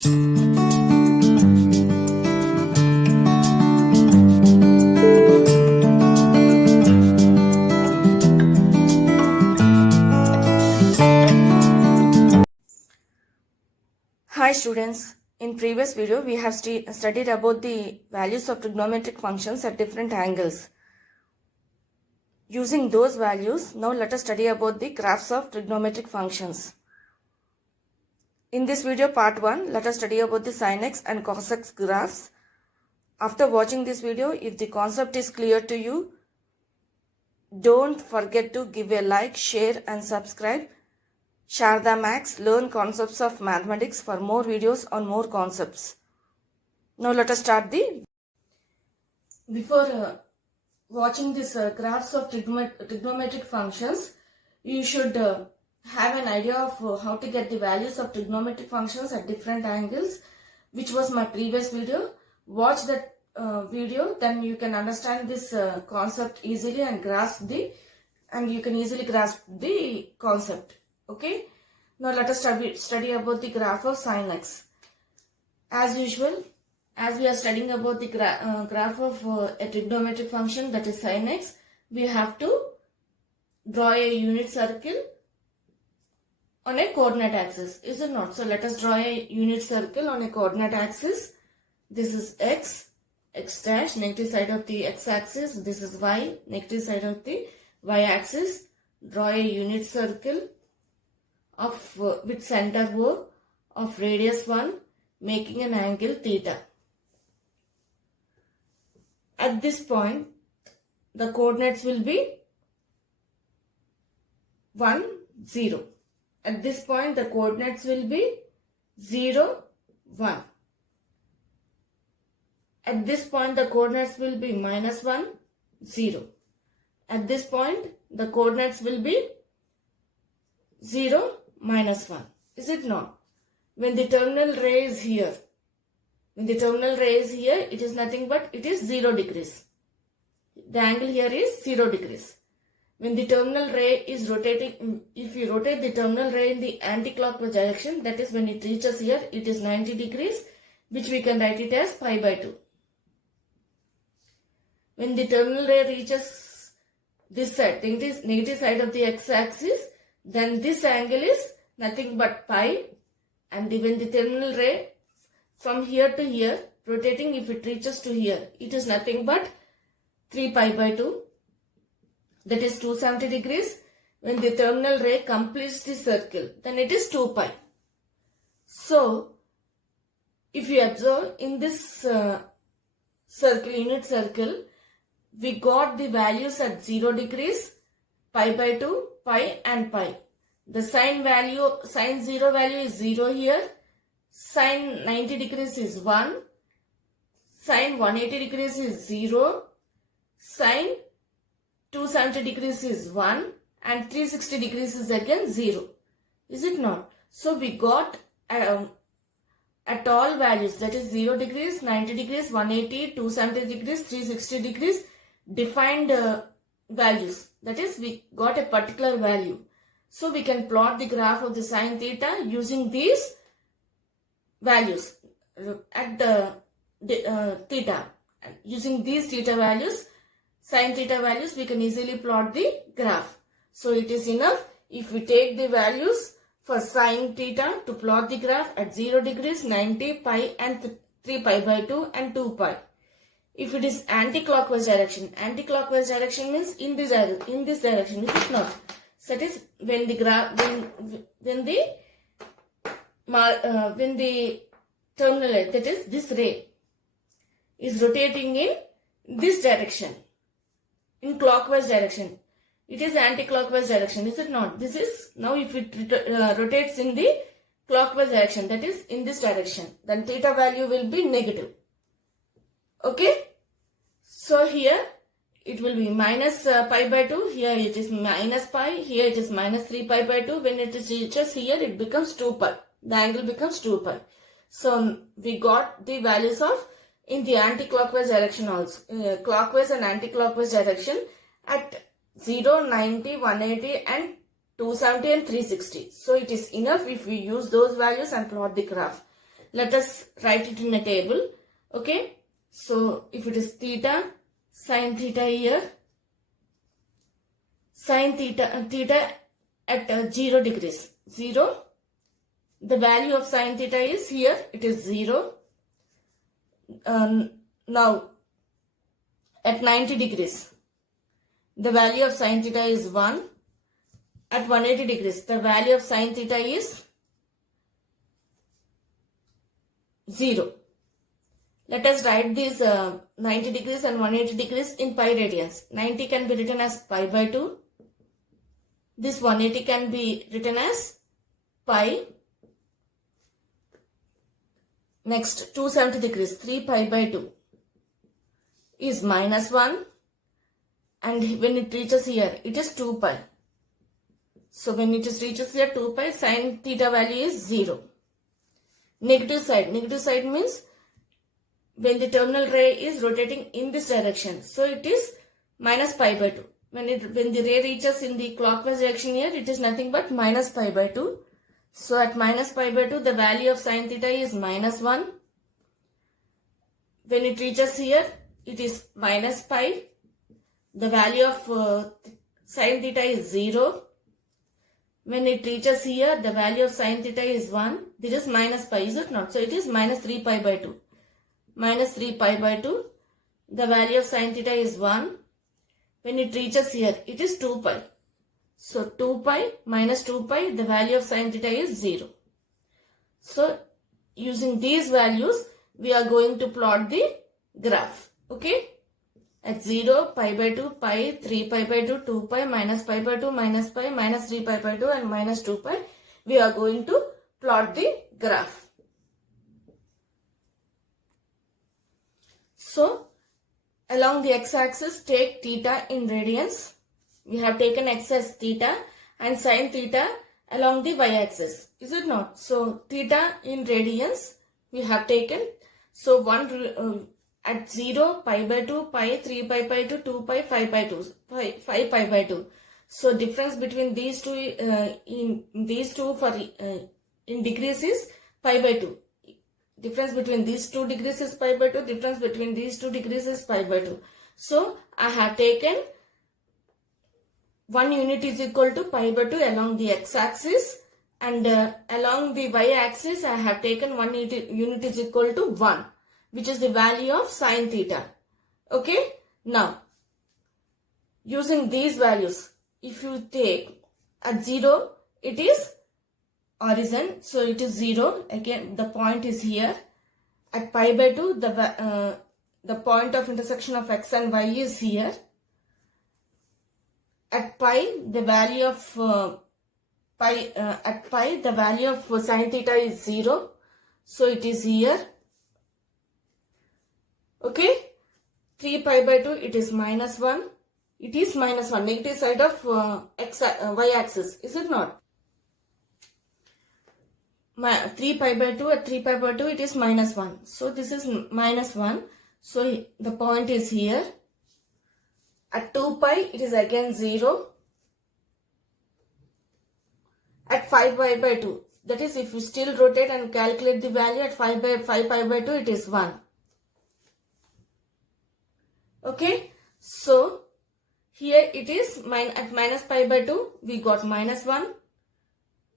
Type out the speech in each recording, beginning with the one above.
Hi students, in previous video we have studied about the values of trigonometric functions at different angles. Using those values, now let us study about the graphs of trigonometric functions. In this video part 1, let us study about the sin x and cos x graphs. After watching this video, if the concept is clear to you, don't forget to give a like, share and subscribe. Sharda Max, learn concepts of mathematics for more videos on more concepts. Now let us start the... Before watching this graphs of trigonometric functions, you should have an idea of how to get the values of trigonometric functions at different angles, which was my previous video. Watch that video, then you can understand this concept easily and you can easily grasp the concept. Okay, now let us study about the graph of sin x. As usual, as we are studying about the graph of a trigonometric function, that is sin x, we have to draw a unit circle on a coordinate axis, is it not? So let us draw a unit circle on a coordinate axis. This is x dash, negative side of the x axis. This is y, negative side of the y axis. Draw a unit circle of with center O of radius 1, making an angle theta. At this point, the coordinates will be 1, 0. At this point, the coordinates will be 0, 1. At this point, the coordinates will be minus 1, 0. At this point, the coordinates will be 0, minus 1. Is it not? When the terminal ray is here, it is nothing but it is 0 degrees. The angle here is 0 degrees. When the terminal ray is rotating, if you rotate the terminal ray in the anti-clockwise direction, that is when it reaches here, it is 90 degrees, which we can write it as pi by 2. When the terminal ray reaches this side, negative side of the x-axis, then this angle is nothing but pi, and when the terminal ray from here to here, rotating, if it reaches to here, it is nothing but 3 pi by 2, that is 270 degrees. When the terminal ray completes the circle, then it is 2 pi. So, if you observe in this unit circle, we got the values at 0 degrees, pi by 2, pi and pi. The sin 0 value is 0 here, sin 90 degrees is 1, sin 180 degrees is 0, sin 270 degrees is 1 and 360 degrees is again 0. Is it not? So we got at all values, that is 0 degrees, 90 degrees, 180, 270 degrees, 360 degrees, defined values. That is, we got a particular value. So we can plot the graph of the sin theta using these values at the theta. Using these theta values, sin theta values, we can easily plot the graph. So it is enough if we take the values for sin theta to plot the graph at 0 degrees, 90, pi and 3 pi by 2 and 2 pi. If it is anti-clockwise direction means in this direction, is it not? So that is when the terminal, that is this ray, is rotating in this direction, in clockwise direction, it is anti-clockwise direction, is it not? This is, now if it rotates in the clockwise direction, that is in this direction, then theta value will be negative. Okay, so here it will be minus pi by 2, here it is minus pi, here it is minus 3 pi by 2. When it reaches here, it becomes 2 pi. The angle becomes 2 pi. So we got the values of in the anti-clockwise direction also, clockwise and anti-clockwise direction at 0, 90, 180 and 270 and 360. So it is enough if we use those values and plot the graph. let us write it in a table. Okay, so if it is theta, sine theta here, sine theta at 0 degrees, 0. The value of sine theta is here, it is 0. Now at 90 degrees, the value of sine theta is 1. At 180 degrees, the value of sine theta is 0. Let us write these 90 degrees and 180 degrees in pi radians. 90 can be written as pi by 2. This 180 can be written as pi. Next, 270 degrees, 3 pi by 2 is minus 1. And when it reaches here, it is 2 pi. So when it reaches here 2 pi, sine theta value is 0. Negative side means when the terminal ray is rotating in this direction. So it is minus pi by 2. When the ray reaches in the clockwise direction here, it is nothing but minus pi by 2. So at minus pi by 2, the value of sine theta is minus 1. When it reaches here, it is minus pi. The value of sine theta is 0. When it reaches here, the value of sine theta is 1. This is minus pi, is it not? So it is minus 3 pi by 2. Minus 3 pi by 2. The value of sine theta is 1. When it reaches here, it is 2 pi. So 2 pi minus 2 pi, the value of sine theta is 0. So using these values, we are going to plot the graph. Okay. At 0, pi by 2, pi, 3 pi by 2, 2 pi, minus pi by 2, minus pi, minus 3 pi by 2 and minus 2 pi. We are going to plot the graph. So, along the x-axis, take theta in radians. We have taken x as theta and sine theta along the y-axis. Is it not? So, theta in radians we have taken. So, at 0, pi by 2, pi, 3 pi by 2, 2 pi, 5 by 2, 5 pi by 2. So, difference between these two in degrees is pi by 2. Difference between these 2 degrees is pi by 2. Difference between these 2 degrees is pi by 2. So, I have taken 1 unit is equal to pi by 2 along the x-axis, and along the y-axis I have taken 1 unit is equal to 1, which is the value of sine theta. Okay. Now, using these values, if you take at 0, it is horizon. So it is 0. Again, the point is here. At pi by 2, the point of intersection of x and y is here. At pi, the value of the value of sine theta is 0. So it is here. Okay. 3 pi by 2, it is minus 1. It is minus 1, negative side of y-axis, is it not? 3 pi by 2, at 3 pi by 2, it is minus 1. So this is minus 1. So the point is here. At 2 pi, it is again 0. At 5 pi by 2, that is, if you still rotate and calculate the value at 5 pi by 2, it is 1. Okay. So here it is at minus pi by 2, we got minus 1.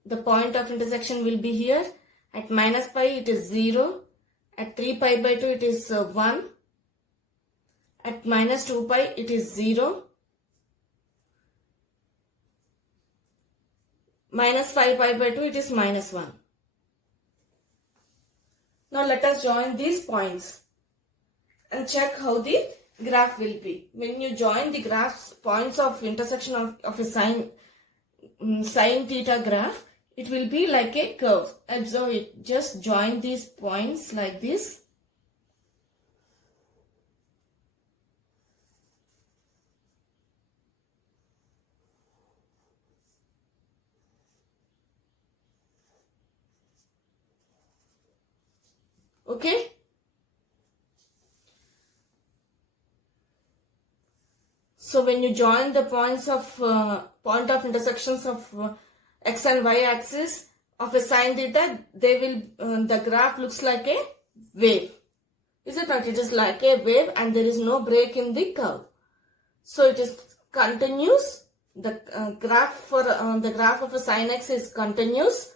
The point of intersection will be here. At minus pi, it is 0. At 3 pi by 2, it is 1. At minus 2 pi, it is 0. Minus 5 pi by 2, it is minus 1. Now let us join these points and check how the graph will be. When you join the graphs, points of intersection of a sine theta graph, it will be like a curve. Observe it. Just join these points like this. Okay. So when you join the points of point of intersections of x and y axis of a sine theta, they will the graph looks like a wave. Is it not? It is like a wave and there is no break in the curve. So it is continuous. The graph for the graph of a sine x is continuous.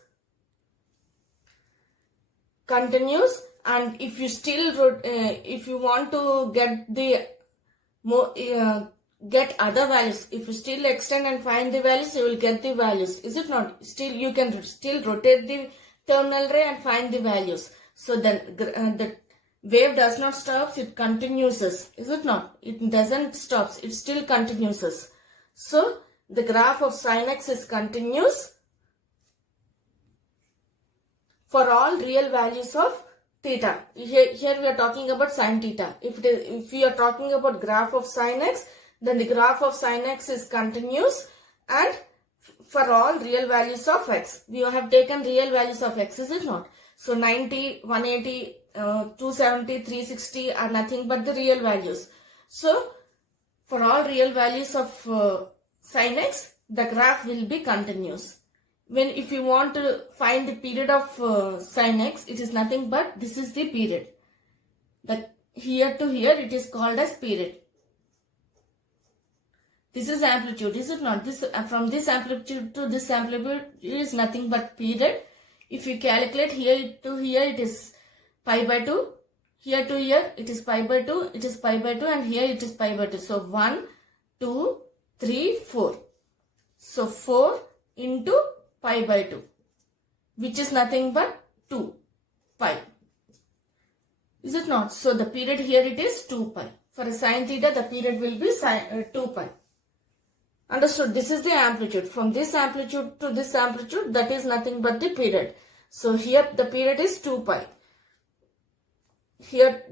And if you still if you want to get the more get other values, if you still extend and find the values, you will get the values. Is it not? Still you can still rotate the terminal ray and find the values. So then the wave does not stop, it continues. Is it not? It doesn't stop, it still continues. So the graph of sine x is continuous for all real values of theta. Here we are talking about sine theta. If we are talking about graph of sine x, then the graph of sine x is continuous and for all real values of x. We have taken real values of x, is it not? So 90, 180, 270, 360 are nothing but the real values. So for all real values of sine x, the graph will be continuous. If you want to find the period of sine x, it is nothing but this is the period. That here to here it is called as period. This is amplitude, is it not? This from this amplitude to this amplitude is nothing but period. If you calculate here to here, it is pi by 2. Here to here, it is pi by 2. It is pi by 2 and here it is pi by 2. So 1, 2, 3, 4. So 4 into pi by 2, which is nothing but 2 pi. Is it not? So the period here it is 2 pi. For a sine theta, the period will be 2 pi. Understood? This is the amplitude. From this amplitude to this amplitude, that is nothing but the period. So here the period is 2 pi. Here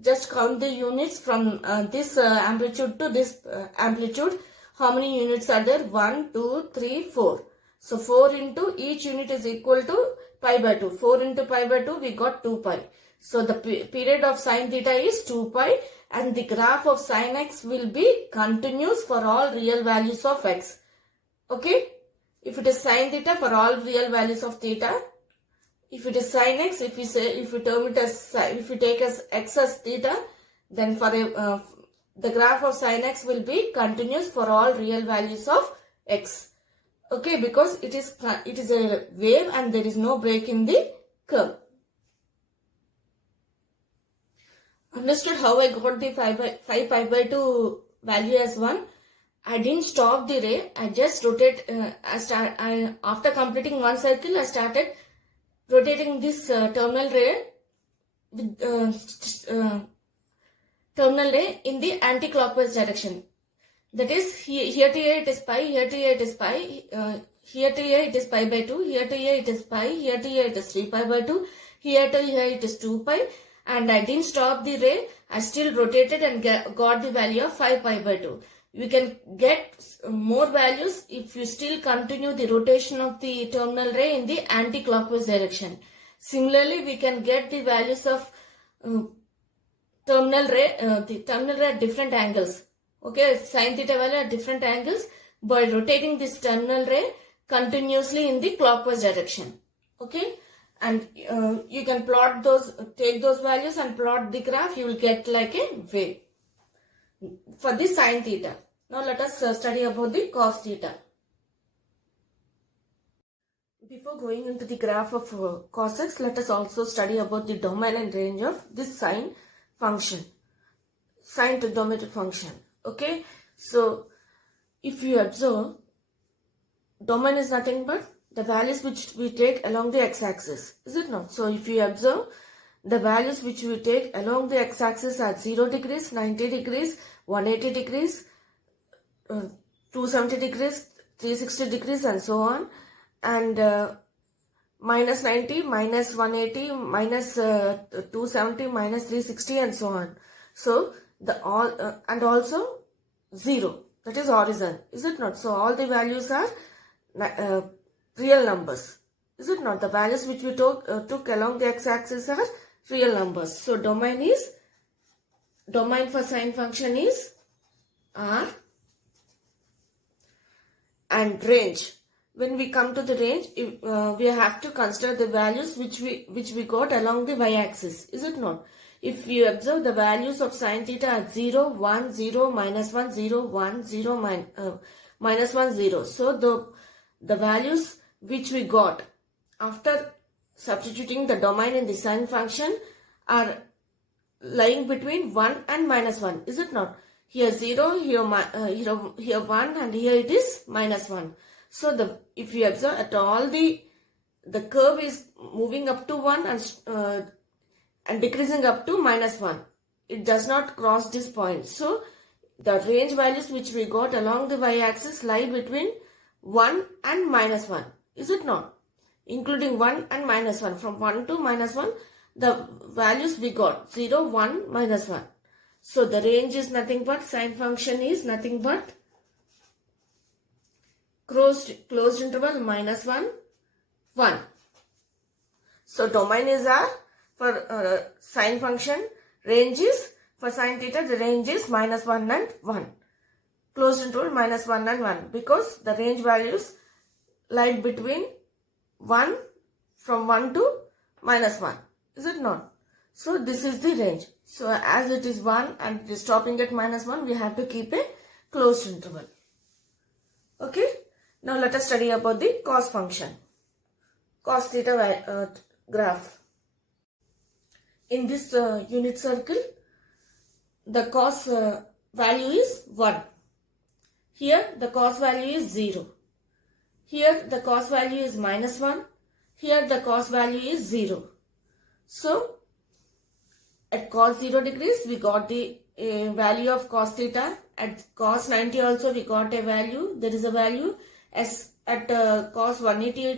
just count the units from this amplitude to this amplitude. How many units are there? 1, 2, 3, 4. So 4 into each unit is equal to pi by 2. 4 into pi by 2, we got 2 pi. So the period of sine theta is 2 pi and the graph of sine x will be continuous for all real values of x. Okay? If it is sine theta for all real values of theta, if it is sine x, if we term it as, if we take as x as theta, then for the graph of sine x will be continuous for all real values of x. Okay, because it is a wave and there is no break in the curve. Understood how I got the 5 pi by 2 value as 1? I didn't stop the ray. I just rotate. After completing one cycle, I started rotating this terminal ray with terminal ray in the anti-clockwise direction. That is, here to here it is pi, here to here it is pi, here to here it is pi by 2, here to here it is pi, here to here it is 3 pi by 2, here to here it is 2 pi, and I didn't stop the ray. I still rotated and got the value of 5 pi by 2. You can get more values if you still continue the rotation of the terminal ray in the anti-clockwise direction. Similarly, we can get the values of terminal ray at different angles. Okay, sine theta value at different angles by rotating this terminal ray continuously in the clockwise direction. Okay, and you can plot those, take those values and plot the graph. You will get like a wave for the sine theta. Now let us study about the cos theta. Before going into the graph of cos x, let us also study about the domain and range of this sine function, sine trigonometric function. Okay, so if you observe, domain is nothing but the values which we take along the x-axis, is it not? So if you observe, the values which we take along the x-axis are 0 degrees, 90 degrees, 180 degrees, 270 degrees, 360 degrees and so on, and minus 90, minus 180, minus 270, minus 360 and so on. So the all and also 0, that is horizon, is it not? So all the values are real numbers, is it not? The values which we took along the x-axis are real numbers. So domain for sine function is R, and range when we come to the range, we have to consider the values which we got along the y-axis, is it not? If you observe the values of sine theta at 0, 1, 0, minus 1, 0, 1, 0, minus 1, 0. So the values which we got after substituting the domain in the sine function are lying between 1 and minus 1, is it not? Here 0, here 1, and here it is minus 1. So if you observe at all, the curve is moving up to 1 and decreasing up to minus 1. It does not cross this point. So the range values which we got along the y-axis lie between 1 and minus 1, is it not? Including 1 and minus 1. From 1 to minus 1, the values we got 0, 1, minus 1. So the range is nothing but, sine function is nothing but closed interval minus 1, 1. So domain is R for sine function, range is for sine theta, the range is minus 1 and 1. Closed interval minus 1 and 1, because the range values lie between 1, from 1 to minus 1, is it not? So this is the range. So as it is 1 and it is stopping at minus 1, we have to keep a closed interval. Okay. Now let us study about the cos function. Cos theta graph. In this unit circle, the cos value is 1. Here the cos value is 0. Here the cos value is minus 1. Here the cos value is 0. So at cos 0 degrees, we got the value of cos theta. At cos 90 also we got a value. There is a value. As at cos 180,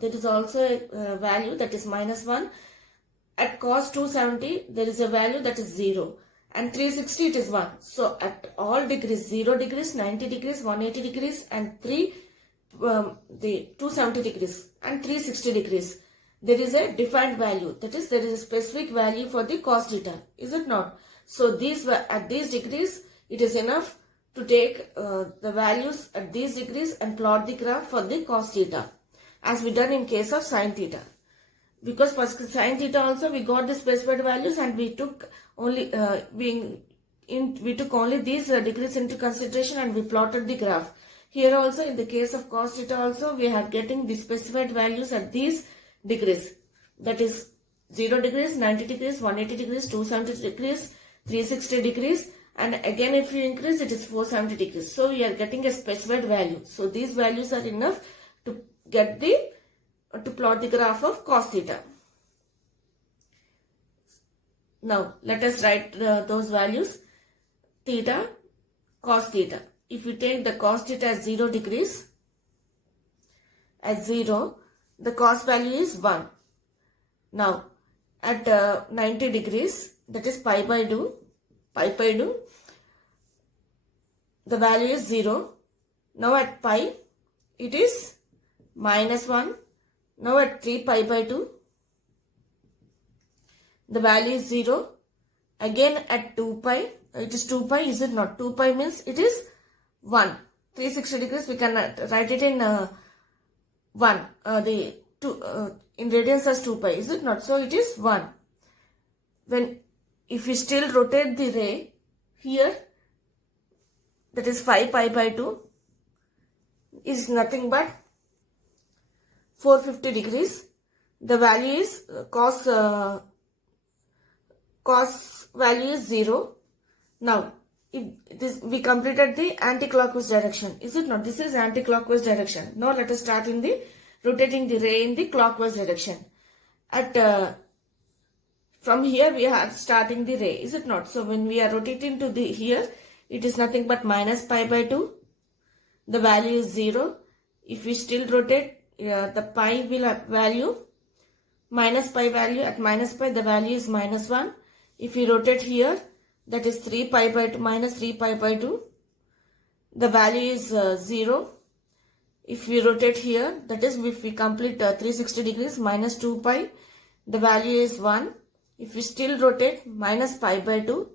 there is also a value, that is minus 1. At cos 270, there is a value, that is 0. And 360, it is 1. So at all degrees, 0 degrees, 90 degrees, 180 degrees, and the 270 degrees and 360 degrees, there is a defined value. That is, there is a specific value for the cos theta, is it not? So at these degrees, it is enough to take the values at these degrees and plot the graph for the cos theta, as we done in case of sin theta. Because for sin theta also we got the specified values, and we took only we took only these degrees into consideration, and we plotted the graph. Here also, in the case of cos theta also, we are getting the specified values at these degrees, that is 0 degrees, 90 degrees, 180 degrees, 270 degrees, 360 degrees, and again if you increase, it is 470 degrees. So we are getting a specified value. So these values are enough to get to plot the graph of cos theta. Now let us write those values. Theta, cos theta. If you take the cos theta as 0 degrees, at 0, the cos value is 1. Now at 90 degrees, that is pi by 2, the value is 0. Now at pi, it is minus 1. Now at 3 pi by 2, the value is 0. Again at 2 pi, it is 2 pi, is it not? 2 pi means it is 1. 360 degrees, we can write it in 1. In radians as 2 pi, is it not? So it is 1. If we still rotate the ray here, that is 5 pi by 2, is nothing but 450 degrees. The value is cos value is 0. Now, we completed the anti-clockwise direction, is it not? This is anti-clockwise direction. Now let us start in the rotating the ray in the clockwise direction. From here we are starting the ray, is it not? So when we are rotating to the here, it is nothing but minus pi by 2. The value is 0. If we still rotate, the pi will have value, minus pi value, at minus pi the value is minus 1. If we rotate here, that is 3 pi by 2, minus 3 pi by 2, the value is 0. If we rotate here, that is if we complete 360 degrees, minus 2 pi, the value is 1. If we still rotate, minus pi by 2,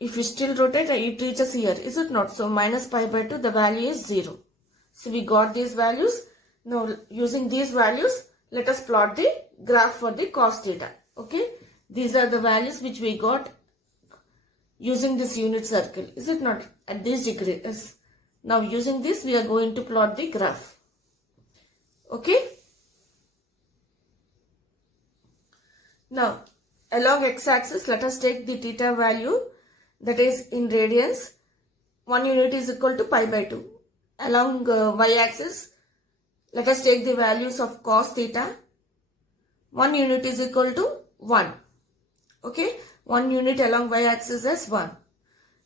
if we still rotate, it reaches here, is it not? So minus pi by 2, the value is 0. So we got these values. Now using these values, let us plot the graph for the cos theta. Okay, these are the values which we got using this unit circle, is it not, at these degrees. Now using this we are going to plot the graph. Okay, now along x-axis let us take the theta value, that is in radians. 1 unit is equal to pi by 2. Along y-axis let us take the values of cos theta. 1 unit is equal to 1. Okay, 1 unit along y-axis is 1.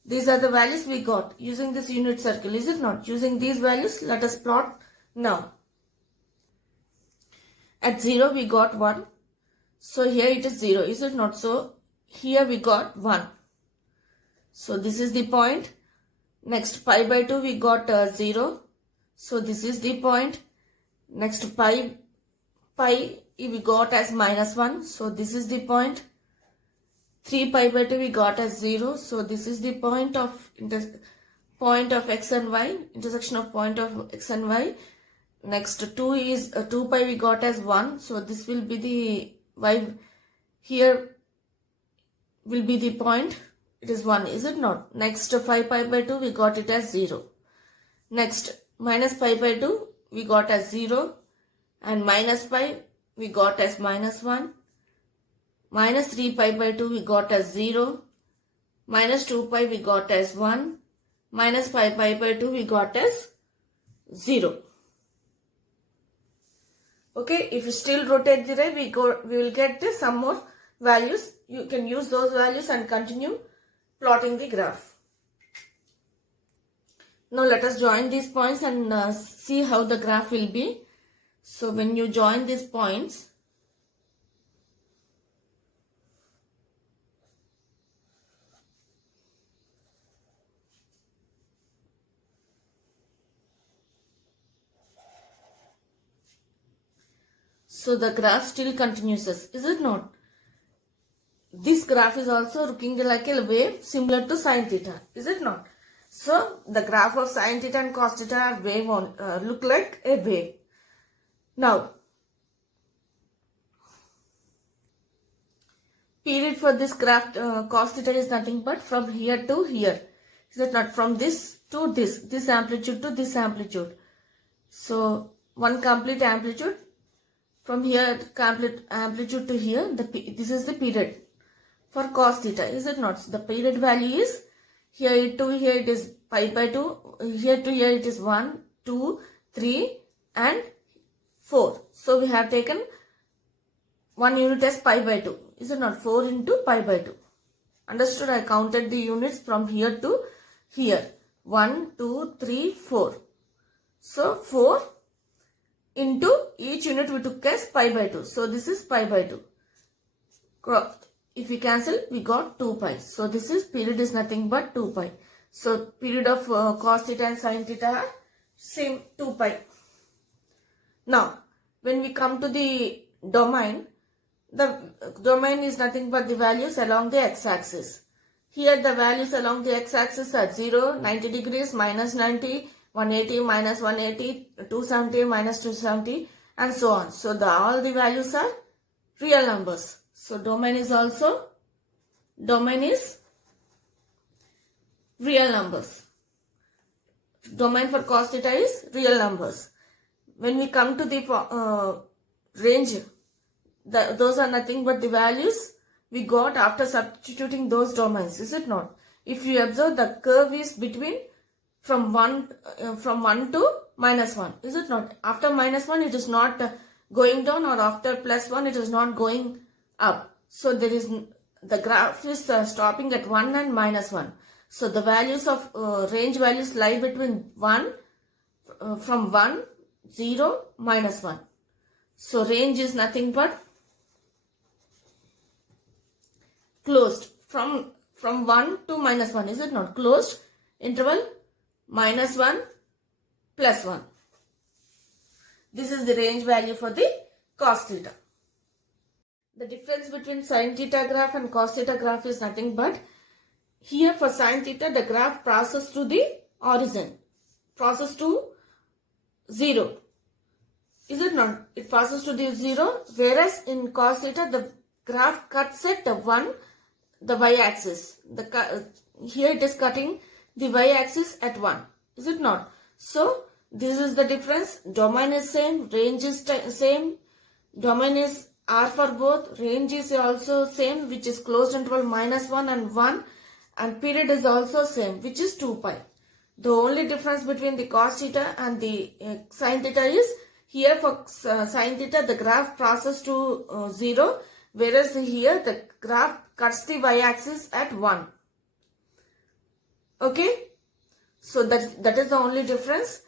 These are the values we got using this unit circle, is it not? Using these values, let us plot now. At 0 we got 1. So here it is 0, is it not? So here we got 1. So this is the point. Next pi by 2 we got 0. So this is the point. Next pi we got as -1. So this is the point. 3 pi by 2 we got as 0. So this is the point of x and y, intersection of point of x and y. Next 2 is 2 pi we got as 1. So this will be the y, here will be the point, it is 1, is it not? Next 5 pi by 2 we got it as 0. Next minus pi by 2 we got as 0, and minus pi we got as -1. Minus 3 pi by 2 we got as 0. Minus 2 pi we got as 1. Minus 5 pi by 2 we got as 0. Okay, if you still rotate the ray, we will get some more values. You can use those values and continue plotting the graph. Now let us join these points and see how the graph will be. So when you join these points, so the graph still continues, is it not? This graph is also looking like a wave similar to sin theta, is it not? So the graph of sin theta and cos theta are wave on, look like a wave. Now period for this graph cos theta is nothing but from here to here, is it not? From this to this amplitude to this amplitude. So one complete amplitude. From here amplitude to here, this is the period for cos theta, is it not? So the period value is here to here it is pi by 2, here to here it is 1, 2, 3 and 4. So we have taken 1 unit as pi by 2, is it not? 4 into pi by 2. Understood? I counted the units from here to here. 1, 2, 3, 4. So 4 into each unit we took as pi by 2. So this is pi by 2. If we cancel, we got 2 pi. So this is period is nothing but 2 pi. So period of cos theta and sin theta are same 2 pi. Now when we come to the domain is nothing but the values along the x-axis. Here the values along the x-axis are 0, 90 degrees, minus 90, 180, minus 180, 270, minus 270 and so on. So all the values are real numbers. So domain is real numbers. Domain for cos theta is real numbers. When we come to the range, those are nothing but the values we got after substituting those domains, is it not? If you observe, the curve is between from 1 to -1, is it not? After -1 it is not going down, or after +1 it is not going up. So there is the graph is stopping at 1 and -1. So the values of range values lie between 1 from 1, 0, -1. So range is nothing but closed from 1 to -1, is it not? Closed interval -1 +1. This is the range value for the cos theta. The difference between sin theta graph and cos theta graph is nothing but, here for sin theta the graph passes to the origin, passes to 0. Is it not? It passes to the 0, whereas in cos theta, the graph cuts at 1, the y-axis. Here it is cutting the y-axis at 1. Is it not? So, this is the difference. Domain is same, range is same. Domain is R for both. Range is also same, which is closed interval -1 and 1. And period is also same, which is 2 pi. The only difference between the cos theta and the sin theta is, here for sin theta, the graph passes to 0, whereas here the graph cuts the y-axis at 1. Okay? So that is the only difference.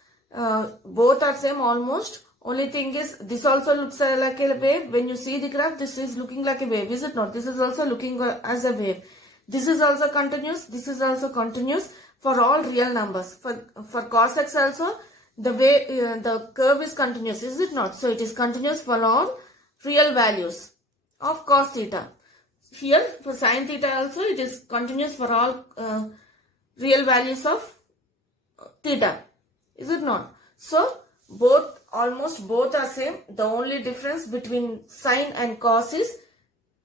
Both are same almost. Only thing is, this also looks like a wave. When you see the graph, this is looking like a wave, is it not? This is also looking as a wave. This is also continuous. This is also continuous for all real numbers. For cos x also, the curve is continuous, is it not? So it is continuous for all real values of cos theta. Here for sin theta also, it is continuous for all real values of theta, is it not? So almost both are same. The only difference between sin and cos is,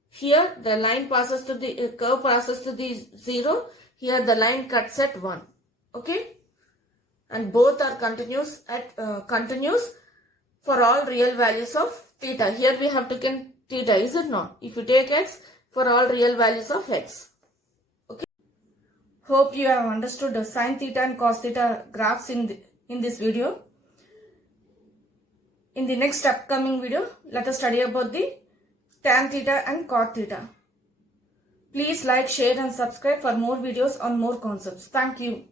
here the line passes to the curve passes to the 0. Here the line cuts at 1. Okay, and both are continuous for all real values of theta. Here we have taken theta, is it not? If you take x, for all real values of x. Okay. Hope you have understood the sin theta and cos theta graphs in this video. In the next upcoming video, let us study about the tan theta and cot theta. Please like, share and subscribe for more videos on more concepts. Thank you.